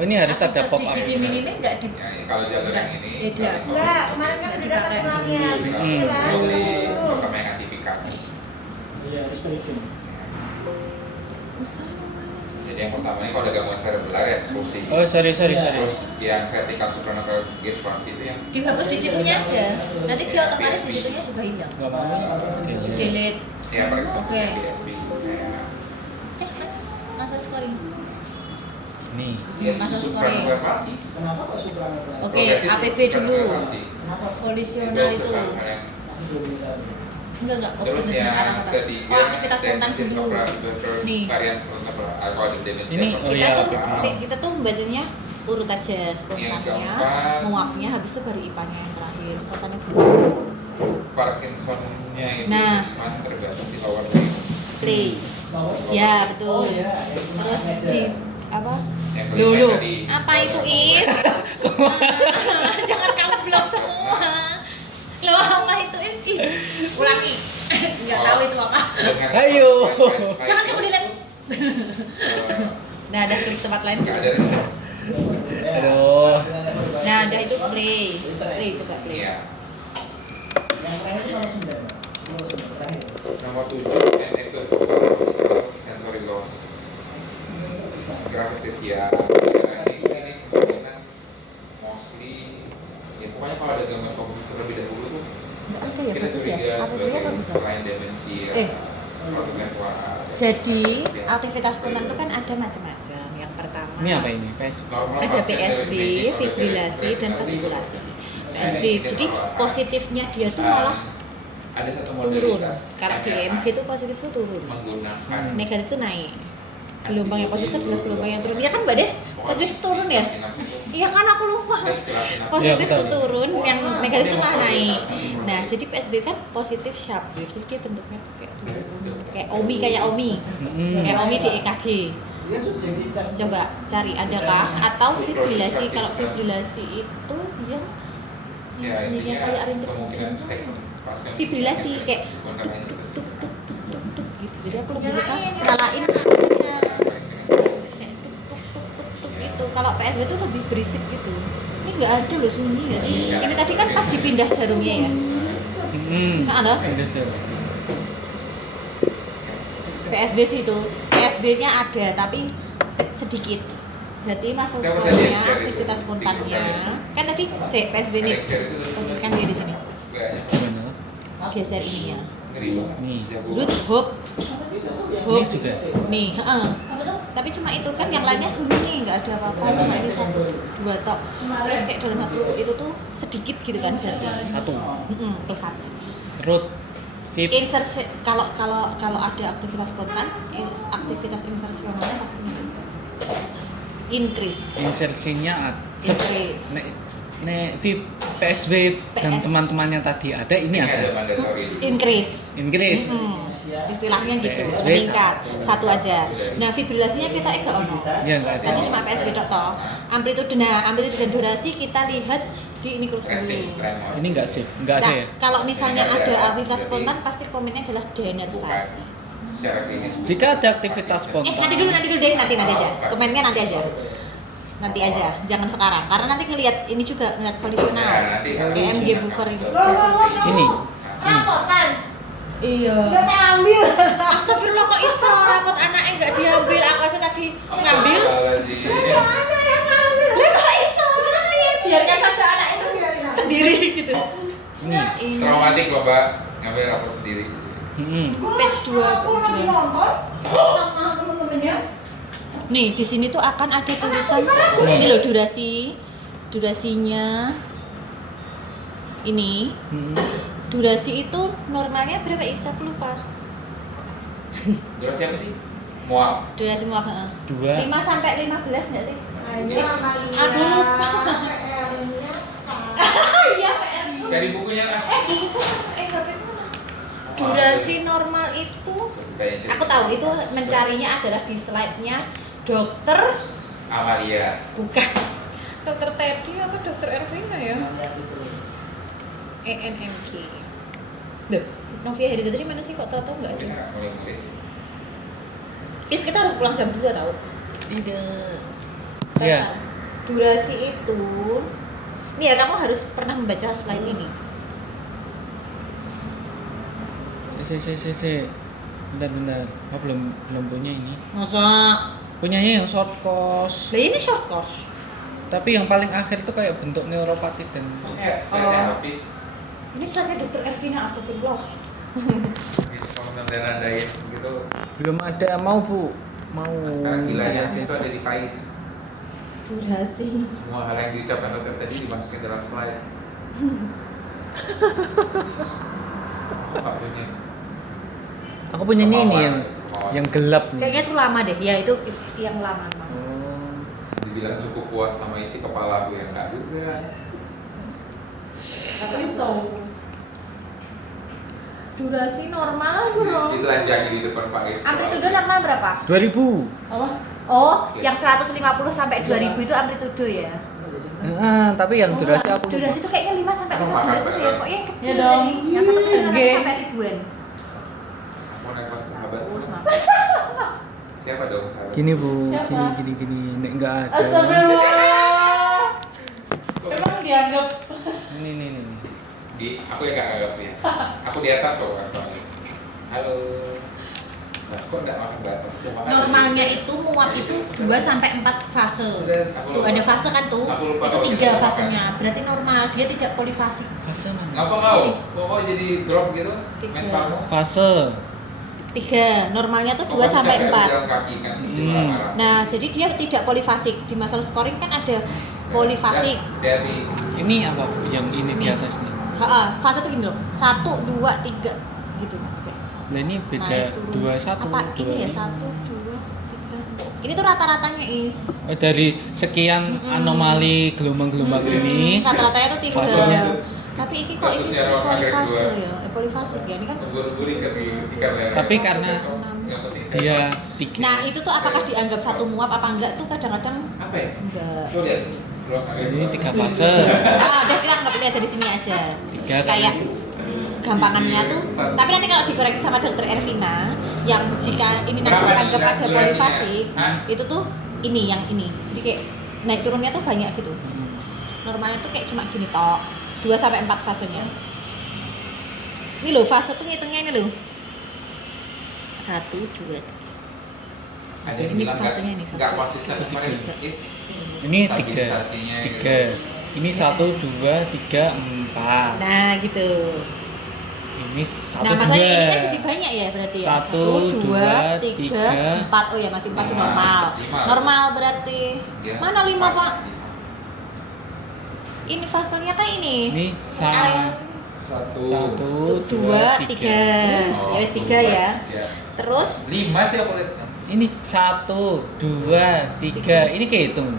Oh, ini harus ada pop up. Di Gimin ini enggak di. Ya, kalau jalur yang ini. Enggak, kemarin kan udah dapat suratnya. Beli sama yang sertifikat. Iya, harus begitu. Jadi yang pertama ini kalau ada gangguan cerebral ya eksklusi. Oh, sorry. Terus yang vertikal supranuclear spasm itu yang Dihapus di situnya aja. Nanti dia otomatis di situnya juga hilang. Enggak mau. Delete. ya periksa Oke. BSB. Masalah scoring. Nih. Yes, Masa supranuclear spasm. Kenapa kok supranuclear? Oke, APB dulu. Volisional itu. Masih belum tahu. Enggak. Terus bener, yang atas. ketiga Oh, aktivitas spontan disease dulu. Nih. varian protokol atau demensia. Ini, oh iya, Kita tuh membacanya urut aja spontannya, keempat. muapnya, habis itu baru IPA-nya yang terakhir. Spontannya dulu. Parkinsonnya itu Nah. cuma terbatas di lower limb. Play. Ya, betul. Oh iya. Terus di apa? Yang Loh, kelima loh. tadi. Apa itu, Is? Jangan kamu blok semua. Loh, apa itu, Is? Ih, ulangi. Enggak tahu itu apa. Ayo. Jangan kamu delete. Nah, ada klik tempat lain. Enggak ada respon. Aduh. Nah, ada itu play. Play coba play. Iya. Yang terakhir itu nomor 9. Terakhir. Nomor 7 equivocal sensory loss. Grafestesia. Ini kemungkinan mostly ya pokoknya kalau ada gangguan kognitif terlebih dahulu tuh Enggak ada ya, kita bagus ya. curiga Apa sebagai bagus ya? selain demensia Eh. frontotemporal. Jadi, aktivitas spontan itu kan ada macam-macam. Yang pertama, Ini apa ini? PS. ada PSB, fibrilasi, dan vesikulasi. PSB, jadi positifnya dia tuh malah ada satu turun. modalitas Karena di EMG itu positif tuh turun, menggunakan negatif tuh naik. Gelombang yang positif adalah gelombang yang turun. Iya kan, Mbak Des? Positif turun ya? Iya kan, aku lupa. Positif Iya, betul. itu turun, yang negatif itu malah naik. Nah, jadi PSB kan positif sharp wave, jadi dia bentuknya tuh kayak turun, kayak OMI. Kayak OMI di EKG. Dia subjektivitas. Coba cari adakah atau fibrilasi. Kalau fibrilasi itu yang ya yang intinya kayak arrhythmia kemungkinan jantung. Fibrilasi kayak tuk gitu. Jadi aku lebih suka nyalain suaranya kayak tuk gitu. Kalau PSB itu lebih berisik gitu. Ini nggak ada loh, sunyi nggak sih? Ini tadi kan pas dipindah jarumnya ya. Nggak ada. Ada sih. PSB sih itu. PSB-nya ada tapi sedikit. Berarti masuk Siapa tadi skornya, yang share itu? aktivitas spontannya. Kan tadi PSB Ada nih. yang share itu? Posisikan dia di sini. Kayaknya Gimana? Geser ininya. ngeri banget. Nih. Zut, hop. Ini juga. Nih, heeh. Tapi cuma itu kan, yang lainnya sunyi, nggak ada apa-apa, cuma ini satu, dua tok. Terus kayak dalam satu itu tuh sedikit gitu kan berarti. Satu. Plus satu. Root. Fib. Insersi, kalau ada aktivitas spontan, aktivitas insersionalnya pasti meningkat. Increase. Insersinya Increase. Nek Fib PSB dan PS. teman-temannya tadi ada, ini Ada ada. mandatory. Increase. Increase. Istilahnya gitu, PSB meningkat satu aja. Nah, fibrilasinya kita enggak ono. Ya enggak ada. Tadi cuma PSB tok toh. Amplitude dan durasi kita lihat di ini terus Resting dulu. tremor. Ini enggak safe, enggak ada Nah, ya. kalau misalnya Ini ada ada, aktivitas jadi- spontan pasti komennya adalah denervasi. Secara klinis. Jika ada aktivitas spontan. Nanti dulu deh, nanti aja. Komennya nanti aja. Nanti aja, jangan sekarang. Karena nanti ngelihat ini juga ngelihat volisional. Ya, nanti EMG buffer ini. Ini. Rapotan. Iya. Udah tak ambil. Astagfirullah, kok iso rapot anaknya nggak diambil? Aku aja tadi ngambil. Lah kok iso? Terus piye? Biarkan saja anak itu sendiri gitu. Ini. Traumatik Bapak ngambil rapor sendiri. Page 2. Aku lagi nonton sama temen-temennya. Nih, di sini tuh akan ada tulisan ini loh durasinya. Ini. Durasi itu normalnya berapa Isa? Aku lupa. Durasi apa sih? Mual. Durasi muaf, heeh. 2. 5 sampai 15 enggak sih? Ayo Amalia. Aduh, lupa. PR-nya Iya, PR. Cari bukunya lah. Buku HP itu durasi normal itu aku tahu itu mencarinya adalah di slide-nya dokter Amalia. bukan dokter Teddy apa dokter Ervina ya? ENMK. Duh, Novia Hereditary mana sih, kok tahu nggak ada? Ini nggak mulai-mulai sih. Is, kita harus pulang jam 2 tahu. Tidak. Iya. durasi itu ini ya, kamu harus pernah membaca slide ini. Si. Bentar. Oh, belum punya ini. Masa? Punyanya yang short course. Lah ini short course. Tapi yang paling akhir tuh kayak bentuk neuropati dan Saya habis. Ini slide Dr. Ervina, astagfirullah. Kalau nanda-nandain gitu. belum ada mau Bu. Mau Sekarang gilanya aja. itu ada device. Durasi. Semua hal yang diucapkan dokter tadi dimasukin dalam slide. Apa punya? Aku punyanya ini yang gelap nih. Kayaknya itu lama deh. Ya itu yang lama. Oh. Dibilang cukup puas sama isi kepala aku yang enggak juga. Tapi durasi normal bro. Itu lanjangnya di depan Pak Is. Amplitudo normal berapa? 2000. Apa? Oh, yang 150 sampai 2000 itu amplitudo ya. Tapi yang durasi aku Durasi itu kayaknya 5 sampai 15 itu ya. Pokoknya yang kecil Ya dong. tadi. Yang satu kecil G. sampai ribuan. Mau nelfon sahabat. Oh, maaf. Siapa dong sahabat? Gini Bu, Siapa? gini. Nek enggak ada. Astagfirullah. Emang dianggap Ini. Aku yang enggak anggap dia. Aku di atas kok soalnya. Halo. Nah, kok enggak makan batok? Normalnya itu muap itu 2 sampai 4 fase. Tuh ada fase kan tuh. Aku lupa Itu kalau 3 kita fasenya. Berarti normal, dia tidak polifasik. Fase mana? Ngapa kau? Kok jadi drop gitu? Tiga. Mentalmu? Fase. 3, normalnya tuh 2 Kok sampai bisa 4. jalan kaki kan? Nah, jadi dia tidak polifasik. Di muscle scoring kan ada polifasik. Dari Ini apa Bu? Yang ini di atas nih. Fase tuh gini loh. 1, 2, 3 gitu. Oke. Nah ini beda Naik turun. 21. Apa ini ya 1, 2, 3. Ini tuh rata-ratanya is. Oh, dari sekian anomali gelombang-gelombang ini. Rata-ratanya tuh 3. Fasenya. Tapi ini kok ini Statusnya ruang polifase agak ya. Polifasik ya. Ini kan guru-guru di kamera. Tapi karena yang penting dia 3. Nah, itu tuh apakah dianggap satu muap apa enggak tuh kadang-kadang apa ya? enggak. Coba lihat. Ruang agak Ini 3 fase. Udah kita nggak lihat dari sini aja. 3 Kayak gampangannya tuh. Tapi nanti kalau dikoreksi sama Dokter Ervina, yang jika ini nanti Berapa dianggap nih ada durasinya? polifasik, Hah? itu tuh ini yang ini. Jadi kayak naik turunnya tuh banyak gitu. Normalnya tuh kayak cuma gini tok. 2 sampai 4 fasenya. Ini loh fase tuh ngitungnya ini loh. 1, 2, 3. ada yang Ini bilang fasenya ini, nggak 1, konsisten 2, kemarin. 3. Is. Ini 3. Stabilisasinya gitu. 3. Ini 1 2 3 4. Nah, gitu. Ini 1 Nah, 2. masalahnya ini kan jadi banyak ya berarti ya. 1, 2, 3, 3, 4. Oh ya, masih 4 Lima. normal. Lima. Normal berarti. Ya, Mana 5, empat, Pak? lima. Ini fasenya kan ini. Ini Area. sama 1 1 2, 3. 3. Ya wis 3 ya. Terus 5 sih aku lihat. Ini 1 2 3. Ini kehitung.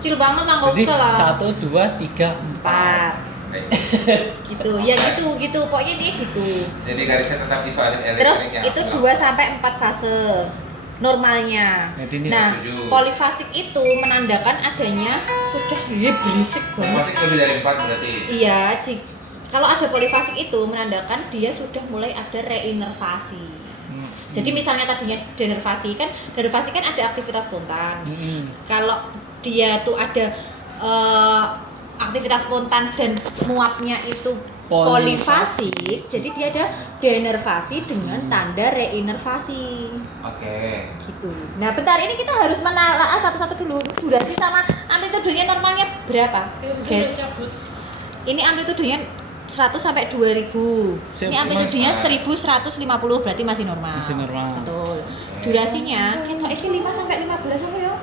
kecil banget lah, nggak Jadi usah lah. 1 2 3 4. 4. Gitu. Ya gitu. Pokoknya dia gitu. Jadi garisnya tetap disoalin elektrik. Terus itu 2 sampai 4 fase normalnya. Jadi ini Nah, setuju. polifasik itu menandakan adanya sudah berisik banget. Masih lebih dari 4 berarti. Iya, kalau ada polifasik itu menandakan dia sudah mulai ada reinervasi. Jadi misalnya tadinya denervasi kan ada aktivitas spontan. Kalau dia tuh ada aktivitas spontan dan muapnya itu polifasik, jadi dia ada denervasi dengan tanda reinervasi. Oke. Gitu. Nah, bentar ini kita harus menelaah satu-satu dulu. Durasi sama amplitudenya normalnya berapa? Guys. Ini amplitudenya 100 sampai 2000. Ini amplitudenya 1150 berarti masih normal. Masih normal. Betul. Durasinya kita iki 5 sampai 15 apa ya?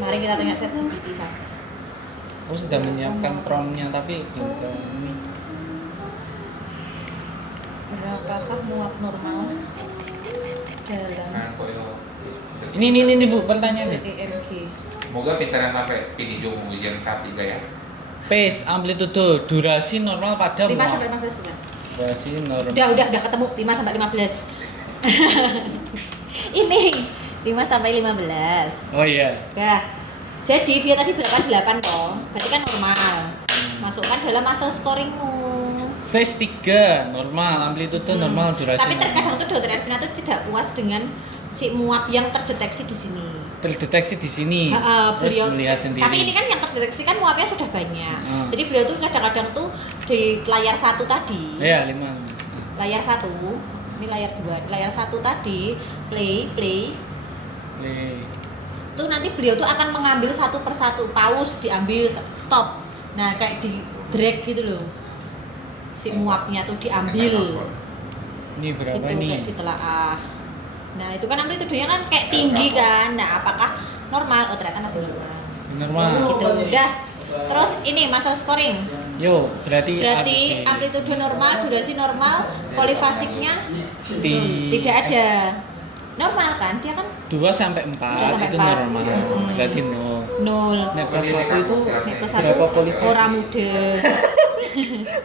Mari kita tanya ChatGPT saja. Aku sudah menyiapkan promnya tapi ini Berapakah muap normal dalam Nah, kok ya. ini Bu pertanyaannya. EMG? Semoga pintarnya sampai Pinijo ujian K3 ya. Pace, amplitudo, durasi normal pada 5 muap. sampai 15 bukan? Durasi normal. Udah ketemu 5 sampai 15. Ini 5 sampai 15. Oh iya. Dah. Jadi dia tadi berapa 8 toh? Berarti kan normal. Masukkan dalam muscle scoringmu. Phase 3 normal, amplitudo normal, durasi. Tapi terkadang normal. tuh Dokter Ervina tuh tidak puas dengan si muap yang terdeteksi di sini. terdeteksi di sini. Terus Beliau melihat sendiri. tapi ini kan yang terdeteksi kan muapnya sudah banyak. Jadi beliau tuh kadang-kadang tuh di layar 1 tadi. Iya, 5. Layar 1, ini layar 2. Layar 1 tadi play. Tuh nanti beliau tuh akan mengambil satu persatu, pause diambil, stop. Nah, kayak di drag gitu loh. Si muapnya tuh diambil. Ini berapa Gitu, ini? kayak ditelaah. Nah, itu kan amplitudenya kan kayak tinggi kan. Nah, apakah normal? Oh, ternyata masih normal. Normal. Gitu. Udah. Terus ini masalah scoring. Yo, berarti Amplitude normal, durasi normal, polifasiknya di tidak ada. Normal kan? Dia kan 2 sampai 4 sampai itu 4. normal. Berarti 0. 0. Nah, kelas 1 itu Nek kelas berapa 1 polifasik? orang muda.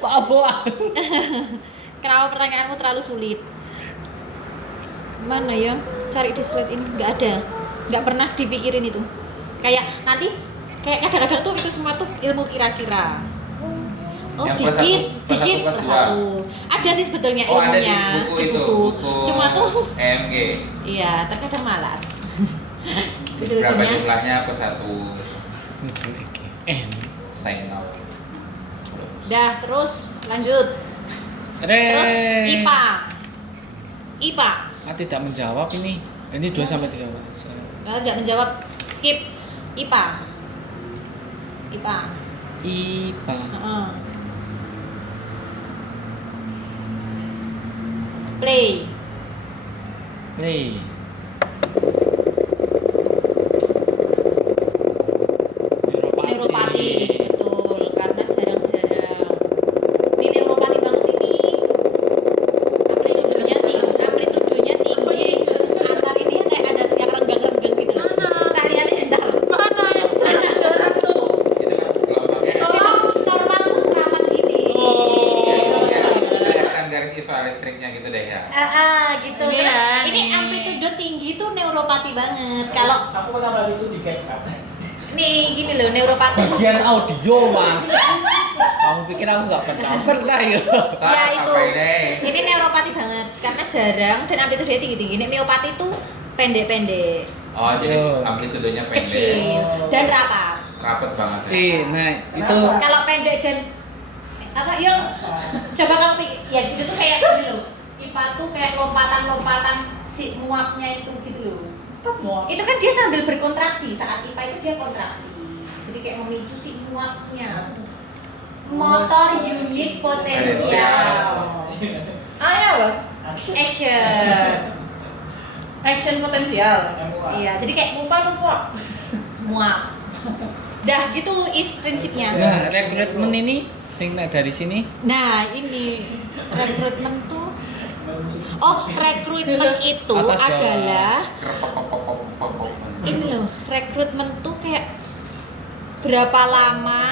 Apa? Kenapa pertanyaanmu terlalu sulit? Mana ya? Cari di slide ini nggak ada. Nggak pernah dipikirin itu. Kayak nanti kayak kadang-kadang tuh itu semua tuh ilmu kira-kira. Oh, Yang dikit plus plus satu. 1. Ada sih sebetulnya Oh, ada di ilmunya buku di itu, buku. buku Cuma tuh EMG. iya, terkadang malas. Berapa Solusinya jumlahnya plus 1 sign out. udah, terus lanjut. Terus IPA. IPA. Tidak menjawab ini. Ini 2 sampai 3. Kalau tidak menjawab, skip. IPA. IPA. IPA. Heeh. Play. Play. Neuropati, betul, karena jarang-jarang. Ini neuropati banget ini. Amplitudenya tinggi. Antar ini kayak ada yang renggang-renggang gitu. Tak lihat ntar. Mana yang jarang-jarang tuh? Itu kan gelombangnya. Normal tuh serapat ini. Kelihatan garis isoelektriknya gitu deh ya. Gitu. Ini Terus ya, ini nih. amplitude tinggi tuh neuropati banget. Kalau aku pertama kali itu di CapCut. nih gini loh neuropati. Bagian audio, Mas. Kamu pikir aku nggak pernah ya? Ya itu. Apa ini? Ini neuropati banget karena jarang dan amplitude tinggi-tinggi. Ini miopati tuh pendek-pendek, Oh, jadi Oh. amplitudenya pendek. kecil dan rapat. Rapet banget ya. Nah, itu Kalau pendek dan apa yang coba kamu pikir ya itu tuh kayak gini loh. IPA tuh kayak lompatan-lompatan si muapnya itu gitu loh. Itu kan dia sambil berkontraksi, saat IPA itu dia kontraksi. Jadi kayak memicu si muapnya. Motor unit potensial. Ayo loh. Action. Action potensial. Iya, jadi kayak Mumpah. muap. Dah gitu is prinsipnya. nah, rekrutmen ini sing dari sini. Nah, ini rekrutmen tuh rekrutmen itu Atas bawah. adalah Krepop. ini loh, rekrutmen tuh kayak berapa lama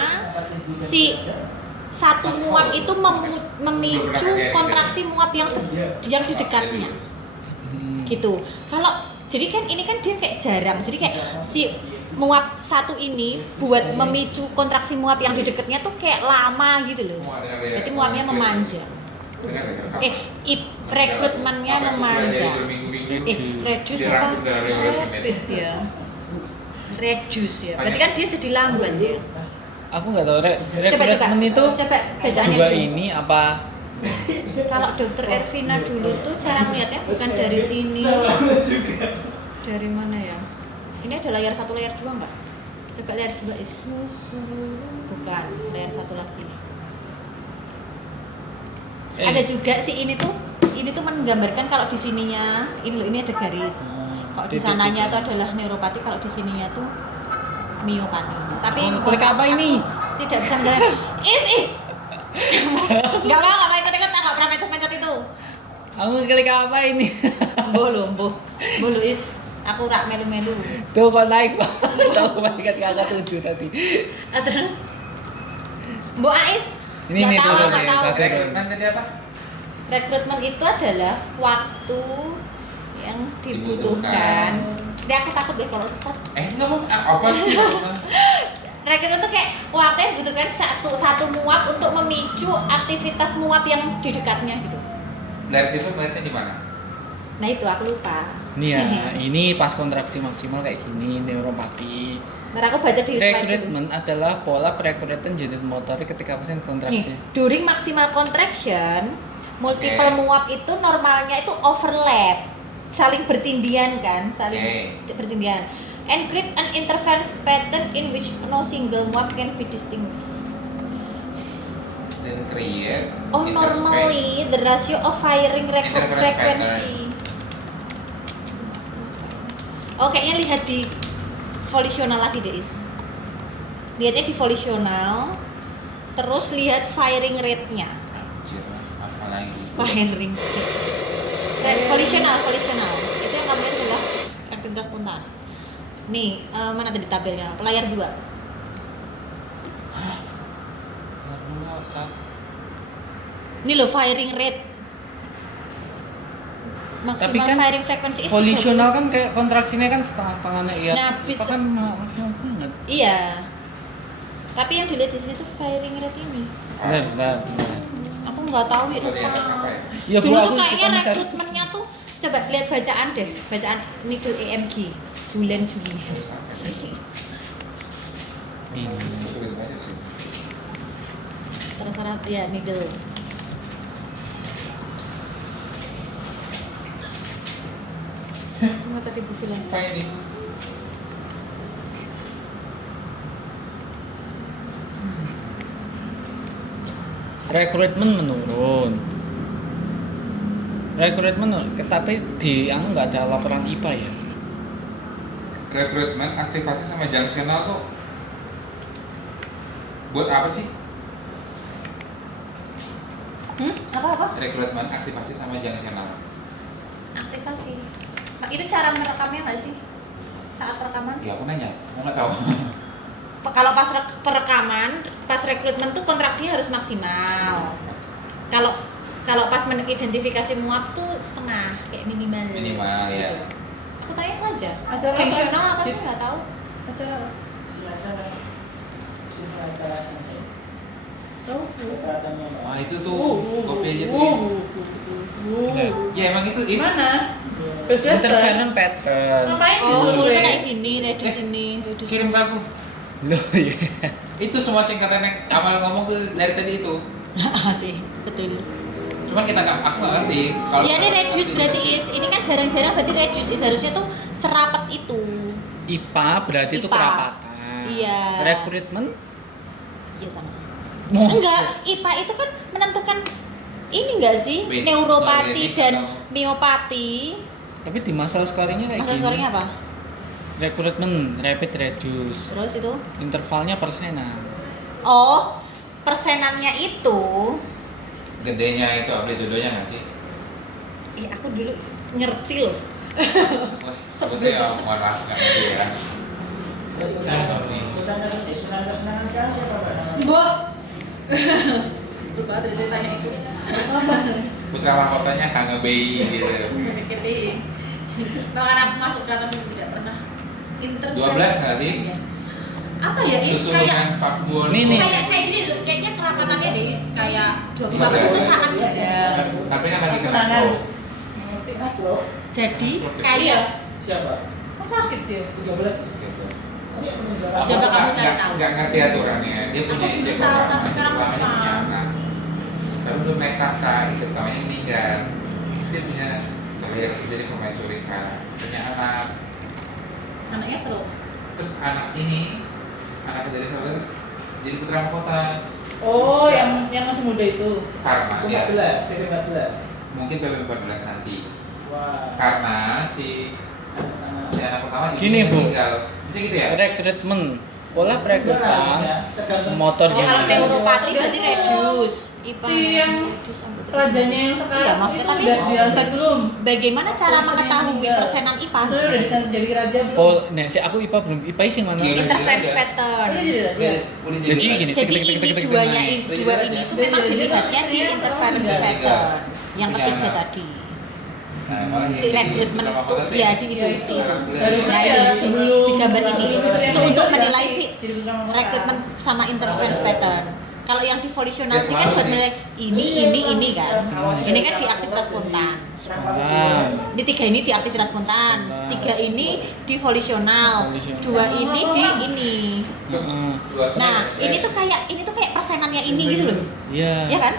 si satu muap itu memicu kontraksi muap yang di dekatnya. Gitu. Kalau jadi kan ini kan dia kayak jarang. Jadi kayak si muap satu ini buat memicu kontraksi muap yang di dekatnya tuh kayak lama gitu loh. Jadi muapnya memanjang. Rekrutmennya memanjang. Reduce apa? Rapid ya. Reduce ya. Berarti kan dia jadi lambat ya. Aku nggak tahu Coba rekrutmen itu coba bacaannya 2 dulu. ini apa? Kalau Dokter Ervina dulu tuh cara melihatnya bukan dari sini. Dari mana ya? Ini ada layar 1 layar 2 enggak? Coba layar 2 is. Bukan, layar 1 lagi. Ada juga sih ini tuh menggambarkan kalau di sininya ini loh, ini ada garis. Kalau di sananya tuh adalah neuropati, kalau di sininya tuh miopati. Tapi Klik apa ini? tidak bisa menjalankan. Enggak mau ikut-ikut, enggak pernah mencet-mencet itu. Kamu klik apa ini? Mbok lo is aku rak melu-melu. Tuh kok naik Pak. Tahu balikan ke angka 7 tadi. Mbok Ais. Ini nggak nih tahu, turun nggak nih, tahu. tadi. Rekrutmen tadi apa? Rekrutmen itu adalah waktu yang dibutuhkan. Jadi aku takut deh kalau sesat. Enggak mau apa sih? Rekrutmen itu kayak waktu yang dibutuhkan satu muap untuk memicu aktivitas muap yang di dekatnya gitu. Dari situ ngeliatnya di mana? Nah itu aku lupa. Nih ya, ini pas kontraksi maksimal kayak gini, neuropati. Nah, aku baca di slide dulu. Recruitment adalah pola perekrutan unit motorik ketika pasien Nih, kontraksi. during maximal contraction, multiple Oke. muap itu normalnya itu overlap, saling bertindian kan, saling bertindian. And create an interference pattern in which no single muap can be distinguished. Dan create Oh, interspace. normally the ratio of firing Interference frequency. Oh, kayaknya lihat di volisional lagi deh, Is. Lihatnya di volisional, terus lihat firing rate-nya. Anjir, apa lagi? Firing rate. Volisional. Itu yang kamu lihat adalah aktivitas spontan. Nih, mana tadi tabelnya? Layar 2. Ini loh firing rate. Maksimal Tapi kan firing frequency is Volisional kan kayak kontraksinya kan setengah-setengahnya iya. Nah, Itu bisa- kan maksimal banget. 30. Iya. Tapi yang dilihat di sini tuh firing rate ini. Benar. Aku nggak tahu ya, Itu lihat apa lupa. ya? Ya, Dulu Bu, tuh kita kayaknya mencari rekrutmennya tuh coba lihat bacaan deh, bacaan needle EMG bulan Juli. Ini. Tulis aja sih. Terserah ya needle. Mana tadi Bu bilang? Apa ini? Rekrutmen menurun. Tapi di aku nggak ada laporan IPA ya. Rekrutmen, aktivasi sama junctional tuh buat apa sih? Apa? Rekrutmen, aktivasi sama junctional. Aktivasi. Nah, itu cara merekamnya nggak sih? Saat perekaman? Ya aku nanya, aku nggak tahu. Kalau pas perekaman, pas rekrutmen tuh kontraksinya harus maksimal. Kalau pas mengidentifikasi muap tuh setengah, kayak minimal. Minimal ya. Gitu. Aku tanya itu aja. Acara apa? Fungsional apa sih nggak tahu. Acara apa? Silacara. Silacara selesai. Tahu? Kelihatannya Mbak. Wah itu tuh kopi aja tuh is. Benar. Ya emang itu is. Mana? Iya. Interference pattern. Ngapain Oh, full disuruh? kayak gini, reduce ini, reduce. Kirim ke aku. Loh ya. Itu semua singkatan yang Amal ngomong tuh dari tadi itu. sih, betul. Cuman aku nggak ngerti. Kalau Ya ini reduce berarti is, ini kan jarang-jarang berarti reduce is, harusnya tuh serapat itu. IPA berarti itu IPA. kerapatan. Iya. Rekrutmen Iya sama. Mos. Enggak, IPA itu kan menentukan ini enggak sih? Wait, Neuropati magnetic dan atau- miopati. Tapi di masalah scoringnya kayak Masa gini. scoringnya apa? Rekrutmen, rapid reduce. Terus itu? Intervalnya persenan. Oh, persenannya itu, gedenya itu amplitudonya nggak sih? iya aku dulu ngerti loh. Saya ya mohon maaf nggak ngerti ya. Terus Sultan Kesenangan sekarang siapa Mbak? namanya? Mbok. Itu banget ditanya itu. Putra mahkotanya Kang Bei gitu. Ngerti. Nah, anak masuk ke atas itu tidak pernah interference. 12 nggak sih? Iya. Apa ya? Is Susu kayak dengan Pak Buon. Nih. kayak gini loh, kayaknya kerapatannya deh Is, kayak 25% itu sangat jarang. Tapi kan lagi kena Kesenangan. stroke. Ngerti Astro? Jadi Iya. kayak Siapa? Kan sakit dia. 13. Gitu. Ini yang menunjukkan. Aku Coba tuh kamu nggak- cari nggak- tahu. nggak ngerti aturannya. Dia Aku punya dulu ide tahu, program. tapi sekarang aku Namanya punya tahu. anak. Tapi belum naik tahta, istri pertamanya meninggal. Dia punya selir jadi permaisuri sekarang. Punya anak. anaknya seru. Terus anak ini anak dari selir jadi putra mahkota Oh, yang masih muda itu. karena dia 14, PP14. mungkin PB14 nanti. Wah. Karena si anak pertama jadi Gini, Bu. meninggal. Bisa gitu ya? Rekrutmen, pola perekrutan Tergantung motor Oh, kalau yang neuropati berarti reduce. IPA Si yang reduce amplitude. Rajanya yang Iya, sekarang maksudnya itu tapi udah dilantik belum? Bagaimana cara Persen yang mengetahui meninggal. persenan IPA? Maksudnya udah jadi raja belum? Oh, nah si aku IPA belum. IPA sih mana? Iya, Interference Udah. pattern. Udah jadi raja. Udah Jadi gini, Jadi tik, tik, tik, ini tik, tik, duanya naik. ini dua ini itu memang Jadi dilihatnya di dia interference udah pattern. Yang punya ketiga anak. tadi. Nah, malah Si yang rekrutmen putra tuh mahkota ya tuh di itu Iya, di Harusnya Nah, ya ini, sebelum di gambar ini sebelum istri yang itu untuk meninggal menilai berarti si jadi putra mahkota. rekrutmen sama interference pattern. Kalau yang di volisional Ya, sih kan selalu buat sih. menilai ini kan. Ini kan di aktivitas spontan. Spontan. Di 3 ini di aktivitas spontan, 3 ini di volisional, 2 ini di ini. Heeh. Nah, ini tuh kayak persenannya ini gitu loh. Iya. Iya kan?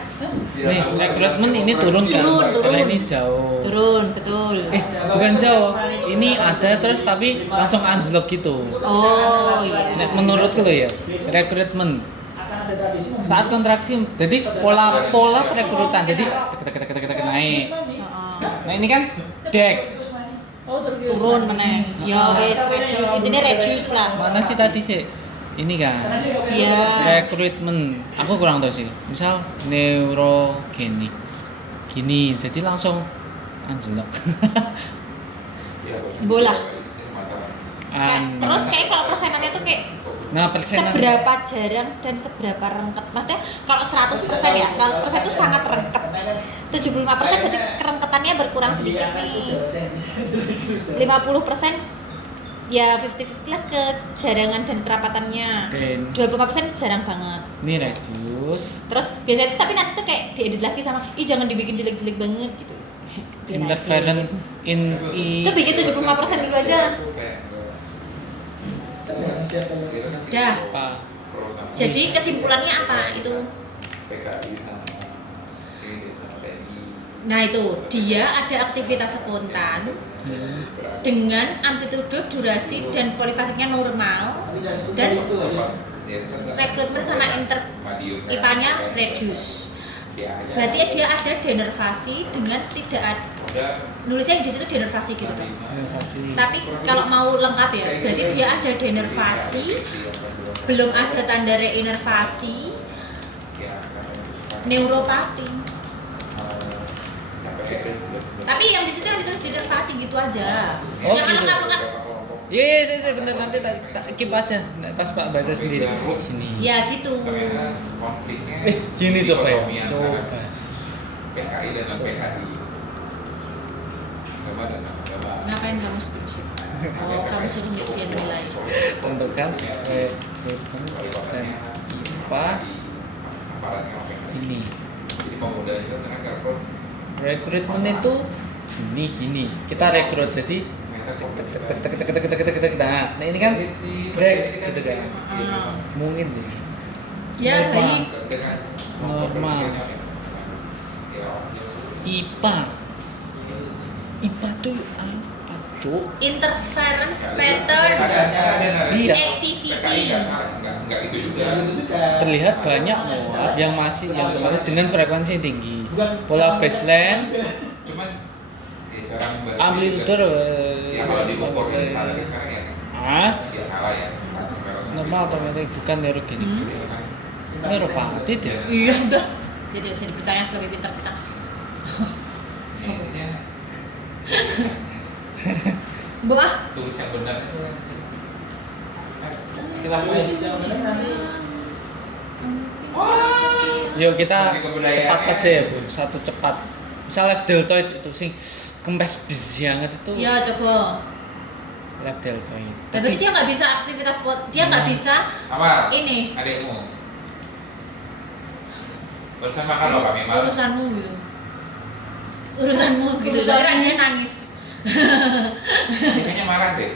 Nih, rekrutmen ini turun kan? Turun. Kalau ini jauh. Turun, betul. Bukan jauh. Ini ada terus tapi langsung anjlok gitu. Oh iya. Nek menurutku loh ya, rekrutmen saat kontraksi, jadi pola perekrutan, jadi tek naik. Nah ini kan dek, Oh, Turun meneh. Ya wes reduce, intinya reduce lah. mana sih tadi sih? Ini kan Iya. rekrutmen, aku kurang tahu sih. Misal neurogenik, gini, jadi langsung anjlok. Bola. An- Terus kayak kalau persenannya tuh kayak Nah persenan. seberapa jarang dan seberapa rengket. Maksudnya kalau 100% ya, 100% itu sangat rengket. 75% berarti kerengketannya berkurang sedikit nih. 50% ya 50-50 lah kejarangan dan kerapatannya. Ben. 25% jarang banget. Ini reduce. Terus biasanya tapi nanti tuh kayak diedit lagi sama ih jangan dibikin jelek-jelek banget gitu. Interference in Itu bikin 75% gitu aja. Dah. apa? Jadi kesimpulannya apa itu? PKI sama ini sama PNI. Nah itu dia ada aktivitas spontan dengan amplitude, durasi dan polifasiknya normal dan rekrutmen sama IPA-nya reduce. Berarti dia ada denervasi dengan tidak ada nulisnya di situ denervasi gitu kan. Inovasi. Tapi kalau mau lengkap ya, berarti dia ada denervasi, belum ada tanda reinervasi, neuropati. Tapi yang di situ yang ditulis denervasi gitu aja. Oh, Jangan gitu. lengkap-lengkap. Iya, saya bener nanti tak keep aja. Nah, pas Pak baca sendiri. Sini. Ya gitu. Gini coba ya. Coba. PKI dan non PKI. Coba dan coba. Ngapain kamu setuju? Oh, kamu suruh dia nilai. Tentukan rekrutmen dan IPA ini. Jadi pemuda itu tenaga Rekrutmen itu gini. Kita rekrut jadi nah ini kan drag gitu kan. Mungkin deh. Ya baik. Normal. IPA tuh apa, Cuk? Interference pattern Iya. activity. Enggak itu juga. Terlihat banyak muat yang masih dengan frekuensi tinggi. Pola baseline, Cuman ya cara membahas amplitude ya kalau diukur ini standarnya sekarang ya ya salah ya. normal otomatis bukan neurogenik. Neuropati dia. Iya udah. Jadi bisa dipercaya lebih pintar kita. Soalnya Buah. tulis yang benar itu kita Yuk kita Bagi kebudayaan cepat ya. saja ya, Bu. Satu cepat. Misalnya deltoid itu sing kempes bis banget itu. Ya coba. Left deltoid. Dan berarti dia nggak bisa aktivitas dia nggak bisa apa ini adikmu barusan makan loh kami malam urusanmu gitu. Urusanmu gitu. Akhirnya dia nangis. kayaknya marah deh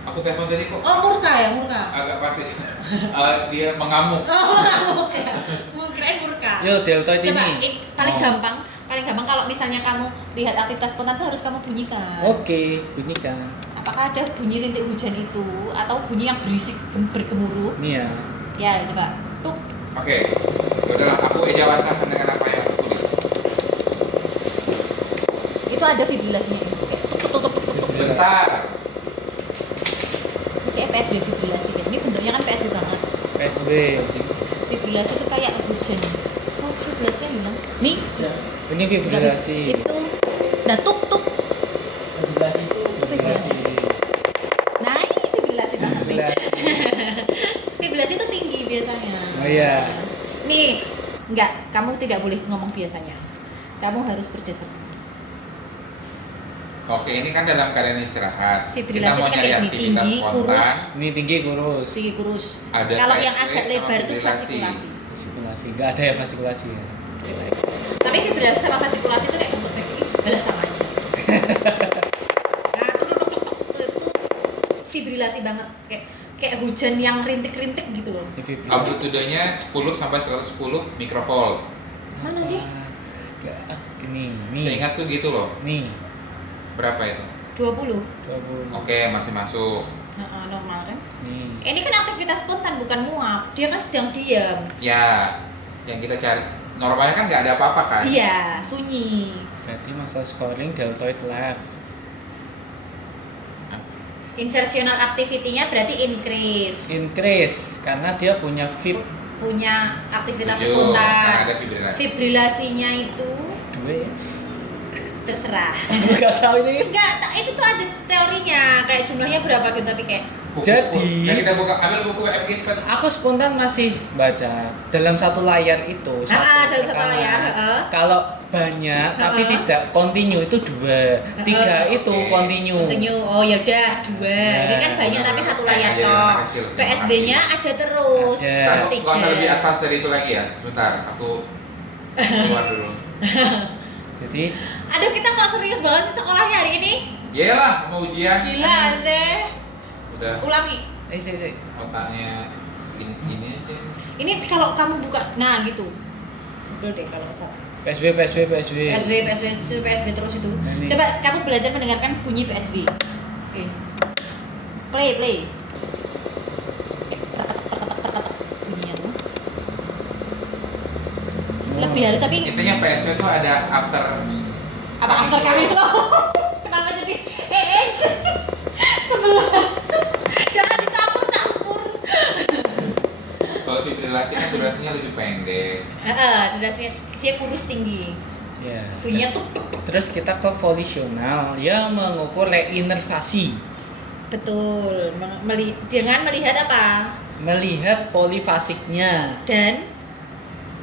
aku telepon tadi kok Oh murka ya murka. agak pasti dia mengamuk Oh ngamuk ya. Kirain murka. Yo deltoid Coba, ini. paling Oh. gampang kalau misalnya kamu lihat aktivitas spontan tuh harus kamu bunyikan. Oke, bunyikan. Apakah ada bunyi rintik hujan itu atau bunyi yang berisik bergemuruh? Ini ya. Ya coba. Tuk. oke udahlah aku ejawantahkan dengan apa yang aku tulis Itu ada fibrilasinya ini kayak tuk tuk tuk tuk tuk. bentar Ini kayak PSW fibrilasi deh. Ini bentuknya kan PSW banget. PSW. Fibrilasi itu kayak hujan. Oh fibrilasinya hilang. Nih. Ini fibrilasi. Itu. Nah tuk tuk. Fibrilasi itu Itu fibrilasi. Nah ini fibrilasi banget nih. Fibrilasi. Fibrilasi itu tinggi biasanya. Oh iya. Nih, enggak, kamu tidak boleh ngomong biasanya. Kamu harus berdasarkan. oke ini kan dalam keadaan istirahat Fibrilasi kita mau kan nyari kayak gini, aktivitas tinggi, spontan kurus. Ini tinggi kurus. Tinggi kurus. Ada Kalau yang PSW agak sama lebar itu fibrilasi. faskulasi. Fasikulasi, nggak ada ya fasikulasi ya. Tapi vibrasi sama fasikulasi itu kayak bentuk kayak balas sama aja. Nah, itu fibrilasi banget kayak hujan yang rintik-rintik gitu loh. Amplitudenya 10 sampai 110 mikrovolt. Mana sih? Nggak, ini. Seingat tuh gitu loh. Nih, Berapa itu? 20. 20. Oke, masih masuk. Normal kan? Nih. Ini kan aktivitas spontan bukan muap. Dia kan sedang diam. Ya, yang kita cari normalnya kan nggak ada apa-apa kan? Iya, sunyi. Berarti masa scoring deltoid left. Insertional activity-nya berarti increase. Increase karena dia punya fib Punya aktivitas Setuju, spontan. karena ada fibrilasi. Fibrilasinya itu 2 ya. terserah. Enggak tahu ini. Enggak, itu tuh ada teorinya. Kayak jumlahnya berapa gitu tapi kayak Jadi- ya kita buka, ambil buku WMG cepat. Aku spontan masih baca dalam satu layar itu. dalam satu rekaman. layar, Kalau banyak tapi tidak continue itu 2. 3 itu Oke. continue. continue. Oh ya udah 2. Ini kan banyak tapi satu layar Aja, toh. anak kecil. PSB-nya ada terus. Ada. Terus Kalau nggak usah lebih 3. advance dari itu lagi ya. Sebentar, aku keluar dulu. Jadi Aduh, kita kok serius banget sih sekolahnya hari ini? Yalah, mau ujian. Gila sih. Udah, Ulangi. sih. otaknya segini-segini aja. Ini kalau kamu buka, nah gitu. Sebel deh kalau saat PSB. PSB terus itu. Ini. Coba kamu belajar mendengarkan bunyi PSB. Oke. Play. Kayak terketak bunyinya tuh. Lebih harus tapi Intinya PSW itu ada after after Kamis loh. Kenapa jadi sebelah. Jangan dicampur-campur. Kalau fibrilasi kan durasinya lebih pendek. Durasinya dia kurus tinggi. Ya. Bunyinya tuh Terus kita ke volisional yang mengukur reinervasi, betul. Dengan melihat apa? melihat polifasiknya, Dan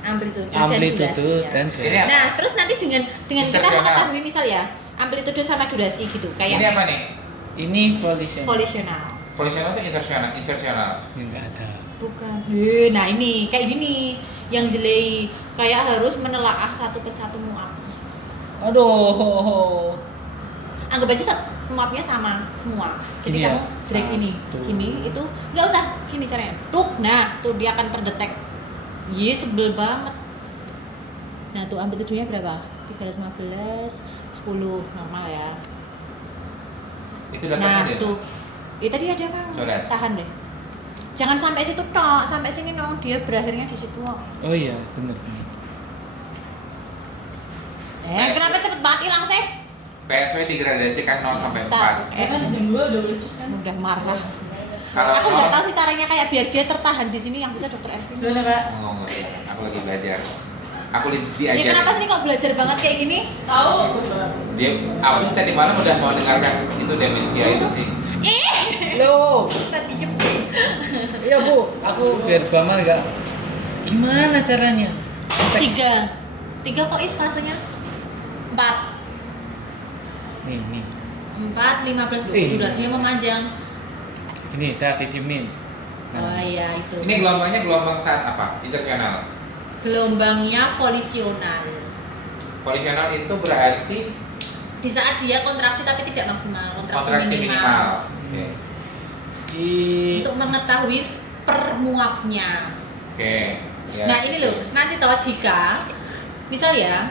amplitude amplitude durasinya. dan Ini apa? Nah, terus nanti dengan kita Insersional. mengetahui misal ya, amplitude sama durasi gitu, Ini kayak apa nih? ini volisional. volisional. Volisional itu insersional. Enggak ada. Bukan. Nah, ini kayak gini yang jelei kayak harus menelaah satu persatu muap. Aduh. Anggap aja muapnya sama semua. Jadi Gini ya? kamu drag ini, Satu. segini itu nggak usah gini caranya. Tuk, nah tuh dia akan terdetek. Iya sebel banget. Nah tuh amplitudenya berapa? 315, 10 normal ya. Itu dapatnya Nah dia. tuh, ya tadi ada kan? Coba lihat. Tahan deh. Jangan sampai situ tok, sampai sini no. Dia berakhirnya di situ. Kok. Oh iya, benar. Kenapa cepet banget hilang sih? PSW digradasikan 0 sampai 4. Kan jam 2 udah boleh cus kan? Udah marah. Kalau Aku nggak tahu sih caranya kayak biar dia tertahan di sini yang bisa dokter Ervin. Udah Kak. Nggak. Aku lagi belajar. Aku Ya diajarin. kenapa sih kok belajar banget kayak gini? Tahu? Dia, aku sih tadi malam udah mau dengarkan itu demensia itu sih. Loh, Bisa diem. iya Bu, aku biar Bama enggak. Gimana caranya? 3 kok is fasenya? 4 Nih. 4, 15 dulu. Durasinya memanjang. Gini, tadi dimin. Oh iya itu. Ini gelombangnya gelombang saat apa? Insersional. Gelombangnya volisional. Volisional itu berarti Di saat dia kontraksi tapi tidak maksimal, kontraksi minimal. Oke. Di Untuk mengetahui permuapnya. Oke. Ya, Nah ini loh, nanti tahu jika misal ya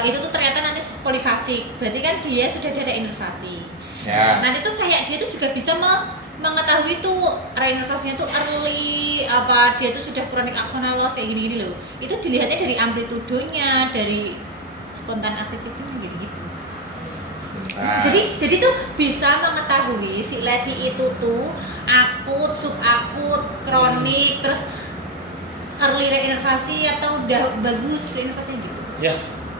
itu tuh ternyata nanti polifasik, berarti kan dia sudah ada reinervasi. Ya. Nanti tuh kayak dia tuh juga bisa mengetahui tuh reinervasinya tuh early apa dia tuh sudah kronik axonal loss kayak gini-gini loh. Itu dilihatnya dari amplitudonya, dari spontan activity-nya gitu-gitu. Nah, Jadi tuh bisa mengetahui si lesi itu tuh akut, subakut, kronik, terus early reinervasi atau udah bagus reinervasinya gitu. ya.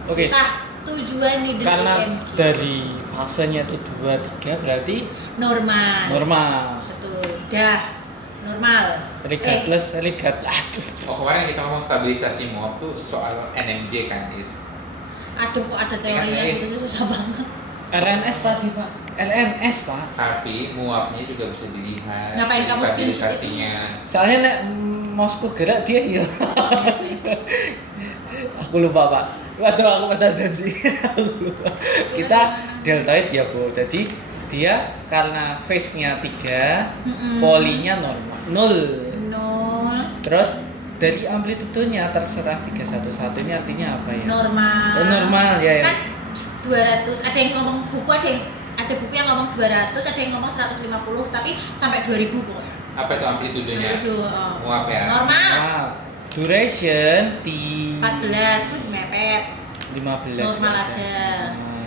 Oke. Nah, tujuan needle Karena EMG dari fasenya itu 2 3 berarti normal. normal. Betul. Dah normal. Regardless, aduh. oh kemarin kita ngomong stabilisasi muap tuh soal NMJ kan, Is. Aduh kok ada teorinya Ingat, gitu susah banget. RNS tadi Pak. LNS Pak. Tapi muapnya juga bisa dilihat. Ngapain kamu stabilisasinya. Soalnya nek mouse-ku gerak dia hilang. Aku lupa Pak. Waduh aku kata janji. Aku lupa. Kita deltoid ya Bu. Jadi dia karena phase-nya 3, polinya normal 0. Terus dari amplitudenya terserah 311 ini artinya apa ya? Normal. Oh, normal ya. Kan 200, ada yang ngomong buku, ada buku yang ngomong 200, ada yang ngomong 150, tapi sampai 2000 pokoknya. Apa itu amplitudenya? Itu Muap ya. normal. Normal. Duration 14 itu mepet. 15 Normal nggak ada. aja. Normal.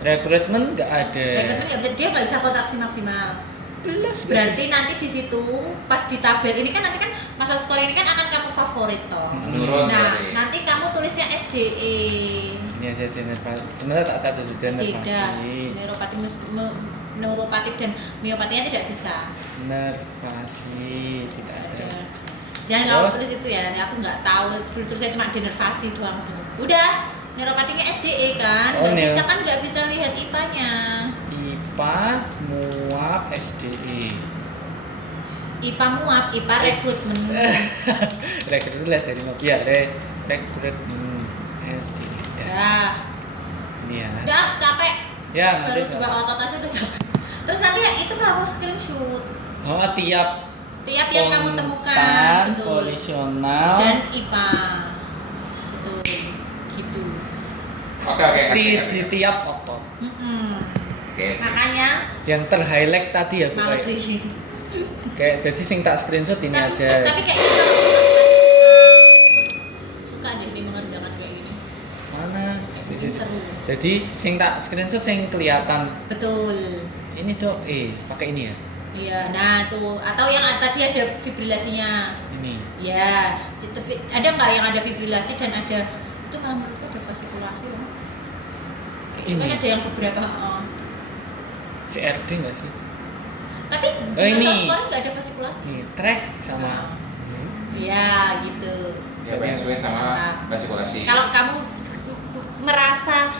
Rekrutmen nggak ada. Rekrutmen dia nggak bisa kontraksi maksimal. 11 Berarti nanti di situ pas di tabel ini kan nanti kan masa skor ini kan akan kamu favorit toh. Menurun Nah, berarti. nanti kamu tulisnya SDE. ini aja denervasi. Sebenarnya tak catat itu Tidak. denervasi. Neuropati dan miopatinya tidak bisa. Nervasi tidak ada. Jangan kamu Terus? tulis itu ya, nanti aku nggak tahu. Dulu tulisnya cuma denervasi doang. Udah, neuropatinya SDE kan, Oh, nggak bisa kan nggak bisa lihat IPA-nya. IPA muap SDE. IPA muap, IPA rekrutmen. Rekrutmen lah dari mana? Ya, rekrutmen SDE. Dah. Ya, Ini ya. udah capek. Ya, Baru nanti 2 otot aja udah capek. Terus nanti ya itu kamu screenshot oh, tiap yang kamu temukan, spontan, betul. volisional, Dan IPA, betul, gitu. Oke. di tiap otot. Oke. Makanya Yang terhighlight tadi ya, Bu. males Kayak- sih. Kayak jadi sing tak screenshot ini Tapi aja. kayaknya suka deh ini mengerjakan kayak gini. Mana? Seru. Jadi sing tak screenshot sing kelihatan. Betul. Ini Dok, pakai ini ya. Iya, nah tuh atau yang tadi ada fibrilasinya. Ini. Ya, ada nggak yang ada fibrilasi dan ada itu malah menurutku ada vasikulasi loh. Itu kan Ini. ada yang beberapa. CRD enggak sih? Tapi Oh, di masa ini. sekolah nggak ada vasikulasi. Nih, track sama Iya, gitu. Ya, yang sesuai sama Nah, vasikulasi. Kalau kamu merasa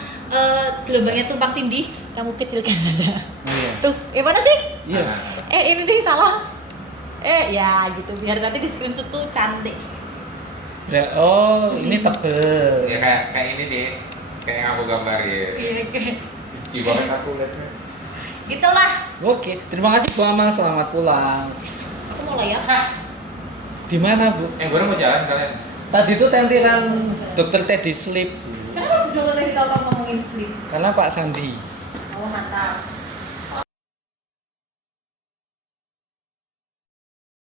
gelombangnya tumpang tindih, kamu kecilkan saja. Oh, iya. Tuh, mana sih? Iya. Ini deh salah. Ya gitu, biar nanti di screenshot tuh cantik. Ya, oh, ini tebel. Ya kayak ini sih. Kayak yang aku gambarin. Iya, kayak Jiwa aku lihatnya. gitulah. Oke, terima kasih Bu Amal, selamat pulang. Aku mau ya. Di mana, Bu? Gue mau jalan kalian. Tadi itu tentiran Dokter Teddy Sleep. Kenapa udah tadi tahu kamu ngomongin sleep? Karena Pak Sandi. Oh, mantap.